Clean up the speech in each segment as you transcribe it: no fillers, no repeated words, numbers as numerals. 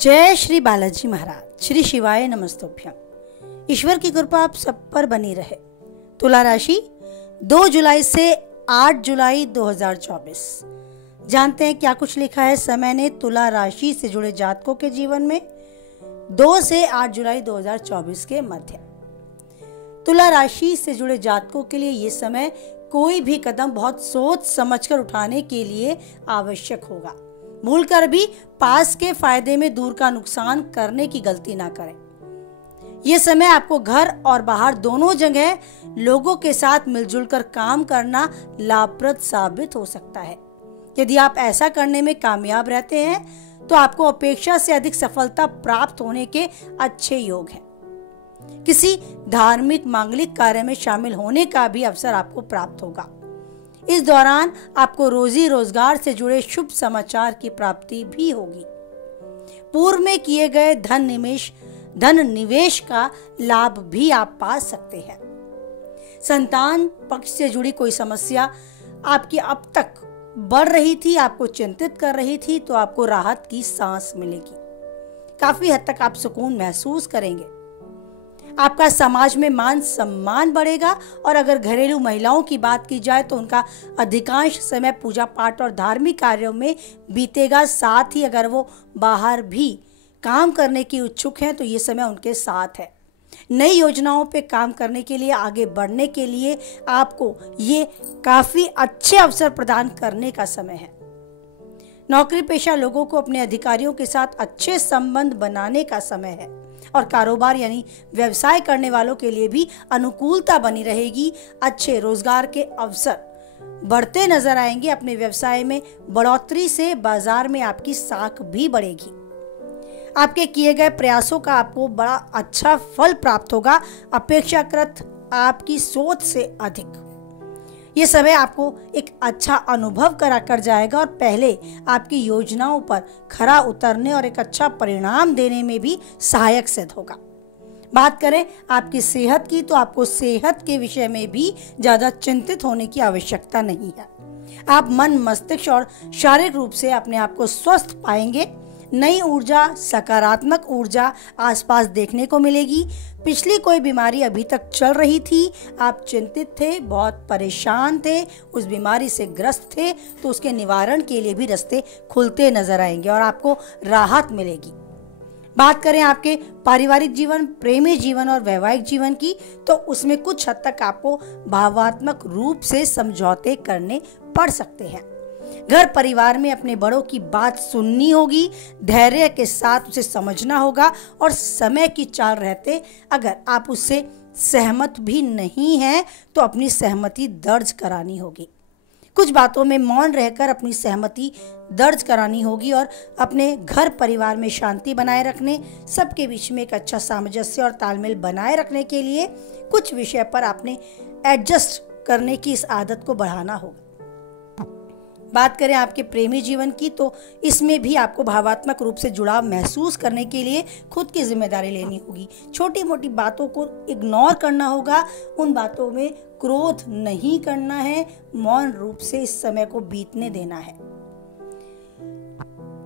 जय श्री बालाजी महाराज। श्री शिवाय नमस्तुभ्यम। ईश्वर की कृपा आप सब पर बनी रहे। तुला राशि 2 जुलाई से 8 जुलाई 2024। जानते हैं क्या कुछ लिखा है समय ने तुला राशि से जुड़े जातकों के जीवन में 2 से 8 जुलाई 2024 के मध्य। तुला राशि से जुड़े जातकों के लिए ये समय कोई भी कदम बहुत सोच समझकर उठाने के लिए आवश्यक होगा। भूलकर भी पास के फायदे में दूर का नुकसान करने की गलती ना करें। यह समय आपको घर और बाहर दोनों जगह लोगों के साथ मिलजुल कर काम करना लाभप्रद साबित हो सकता है। यदि आप ऐसा करने में कामयाब रहते हैं तो आपको अपेक्षा से अधिक सफलता प्राप्त होने के अच्छे योग हैं। किसी धार्मिक मांगलिक कार्य में शामिल होने का भी अवसर आपको प्राप्त होगा। इस दौरान आपको रोजी रोजगार से जुड़े शुभ समाचार की प्राप्ति भी होगी। पूर्व में किए गए धन निवेश का लाभ भी आप पा सकते हैं। संतान पक्ष से जुड़ी कोई समस्या आपकी अब तक बढ़ रही थी, आपको चिंतित कर रही थी, तो आपको राहत की सांस मिलेगी। काफी हद तक आप सुकून महसूस करेंगे। आपका समाज में मान सम्मान बढ़ेगा और अगर घरेलू महिलाओं की बात की जाए तो उनका अधिकांश समय पूजा पाठ और धार्मिक कार्यों में बीतेगा। साथ ही अगर वो बाहर भी काम करने की इच्छुक हैं तो ये समय उनके साथ है। नई योजनाओं पे काम करने के लिए, आगे बढ़ने के लिए आपको ये काफी अच्छे अवसर प्रदान करने का समय है। नौकरी पेशा लोगों को अपने अधिकारियों के साथ अच्छे संबंध बनाने का समय है और कारोबार यानी व्यवसाय करने वालों के लिए भी अनुकूलता बनी रहेगी। अच्छे रोजगार के अवसर बढ़ते नजर आएंगे। अपने व्यवसाय में बढ़ोतरी से बाजार में आपकी साख भी बढ़ेगी। आपके किए गए प्रयासों का आपको बड़ा अच्छा फल प्राप्त होगा, अपेक्षाकृत आपकी सोच से अधिक। ये समय आपको एक अच्छा अनुभव करा कर जाएगा और पहले आपकी योजनाओं पर खरा उतरने और एक अच्छा परिणाम देने में भी सहायक सिद्ध होगा। बात करें आपकी सेहत की तो आपको सेहत के विषय में भी ज्यादा चिंतित होने की आवश्यकता नहीं है। आप मन, मस्तिष्क और शारीरिक रूप से अपने आप को स्वस्थ पाएंगे। नई ऊर्जा, सकारात्मक ऊर्जा आसपास देखने को मिलेगी। पिछली कोई बीमारी अभी तक चल रही थी, आप चिंतित थे, बहुत परेशान थे, उस बीमारी से ग्रस्त थे, तो उसके निवारण के लिए भी रास्ते खुलते नजर आएंगे और आपको राहत मिलेगी। बात करें आपके पारिवारिक जीवन, प्रेमी जीवन और वैवाहिक जीवन की तो उसमें कुछ हद तक आपको भावात्मक रूप से समझौते करने पड़ सकते हैं। घर परिवार में अपने बड़ों की बात सुननी होगी, धैर्य के साथ उसे समझना होगा और समय की चाल रहते अगर आप उससे सहमत भी नहीं हैं तो अपनी सहमति दर्ज करानी होगी। कुछ बातों में मौन रहकर अपनी सहमति दर्ज करानी होगी और अपने घर परिवार में शांति बनाए रखने, सबके बीच में एक अच्छा सामंजस्य और तालमेल बनाए रखने के लिए कुछ विषय पर आपने एडजस्ट करने की इस आदत को बढ़ाना होगा। बात करें आपके प्रेमी जीवन की तो इसमें भी आपको भावात्मक रूप से जुड़ाव महसूस करने के लिए खुद की जिम्मेदारी लेनी होगी। छोटी मोटी बातों को इग्नोर करना होगा, उन बातों में क्रोध नहीं करना है, मौन रूप से इस समय को बीतने देना है।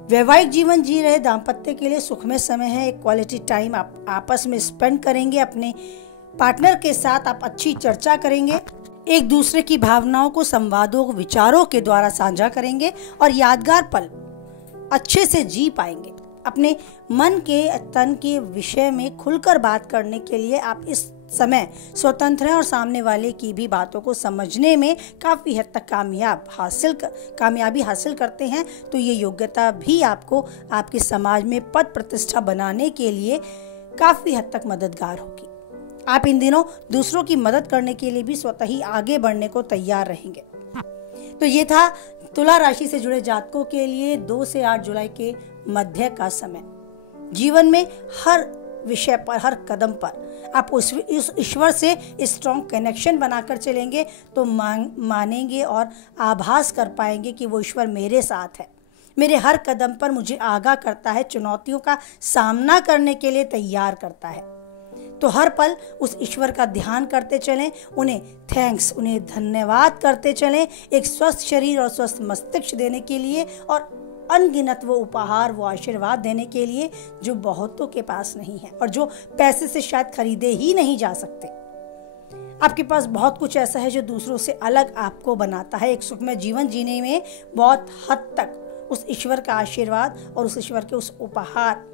वैवाहिक जीवन जी रहे दाम्पत्य के लिए सुखमय समय है। एक क्वालिटी टाइम आप आपस में स्पेंड करेंगे। अपने पार्टनर के साथ आप अच्छी चर्चा करेंगे, एक दूसरे की भावनाओं को संवादों, विचारों के द्वारा साझा करेंगे और यादगार पल अच्छे से जी पाएंगे। अपने मन के तन के विषय में खुलकर बात करने के लिए आप इस समय स्वतंत्र हैं और सामने वाले की भी बातों को समझने में काफी हद तक कामयाबी हासिल करते हैं। तो ये योग्यता भी आपको आपके समाज में पद प्रतिष्ठा बनाने के लिए काफी हद तक मददगार होगी। आप इन दिनों दूसरों की मदद करने के लिए भी स्वतः ही आगे बढ़ने को तैयार रहेंगे। तो ये था तुला राशि से जुड़े जातकों के लिए 2 से 8 जुलाई के मध्य का समय। जीवन में हर विषय पर, हर कदम पर आप उस ईश्वर से स्ट्रॉन्ग कनेक्शन बनाकर चलेंगे तो मानेंगे और आभास कर पाएंगे कि वो ईश्वर मेरे साथ है, मेरे हर कदम पर मुझे आगाह करता है, चुनौतियों का सामना करने के लिए तैयार करता है। तो हर पल उस ईश्वर का ध्यान करते चलें, उन्हें धन्यवाद करते चलें। एक स्वस्थ शरीर और स्वस्थ मस्तिष्क देने के लिए और अनगिनत वो उपहार, वो आशीर्वाद देने के लिए जो बहुतों के पास नहीं है और जो पैसे से शायद खरीदे ही नहीं जा सकते। आपके पास बहुत कुछ ऐसा है जो दूसरों से अलग आपको बनाता है, एक सुखमय जीवन जीने में बहुत हद तक उस ईश्वर का आशीर्वाद और उस ईश्वर के उस उपहार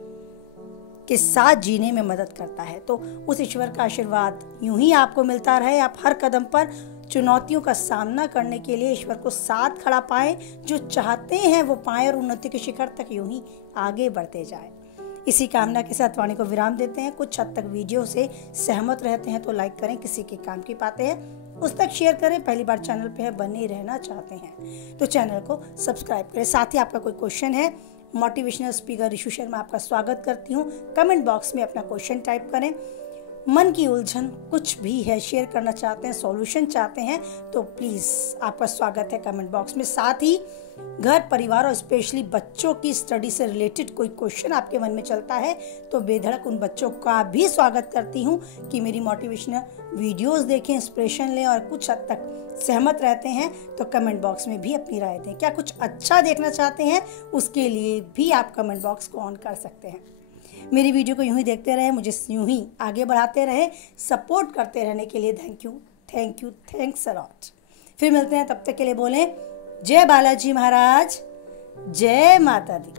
के साथ जीने में मदद करता है। तो उस ईश्वर का आशीर्वाद यूं ही आपको मिलता रहे, आप हर कदम पर चुनौतियों का सामना करने के लिए ईश्वर को साथ खड़ा पाएं, जो चाहते हैं वो पाएं और उन्नति के शिखर तक यूं ही आगे बढ़ते जाएं। इसी कामना के साथ वाणी को विराम देते हैं। कुछ हद तक वीडियो से सहमत रहते हैं तो लाइक करें, किसी के काम की पाते हैं उस तक शेयर करें, पहली बार चैनल पे है, बने रहना चाहते हैं तो चैनल को सब्सक्राइब करें। साथ ही आपका कोई क्वेश्चन है, मोटिवेशनल स्पीकर ऋषु शर्मा आपका स्वागत करती हूँ। कमेंट बॉक्स में अपना क्वेश्चन टाइप करें। मन की उलझन कुछ भी है, शेयर करना चाहते हैं, सॉल्यूशन चाहते हैं तो प्लीज़ आपका स्वागत है कमेंट बॉक्स में। साथ ही घर परिवार और स्पेशली बच्चों की स्टडी से रिलेटेड कोई क्वेश्चन आपके मन में चलता है तो बेधड़क उन बच्चों का भी स्वागत करती हूँ कि मेरी मोटिवेशनल वीडियोस देखें, इंस्पिरेशन लें और कुछ हद तक सहमत रहते हैं तो कमेंट बॉक्स में भी अपनी राय दें। क्या कुछ अच्छा देखना चाहते हैं उसके लिए भी आप कमेंट बॉक्स को ऑन कर सकते हैं। मेरी वीडियो को यूं ही देखते रहे, मुझे यूं ही आगे बढ़ाते रहे, सपोर्ट करते रहने के लिए थैंक्स अ लॉट। फिर मिलते हैं, तब तक के लिए बोलें जय बालाजी महाराज, जय माता दी।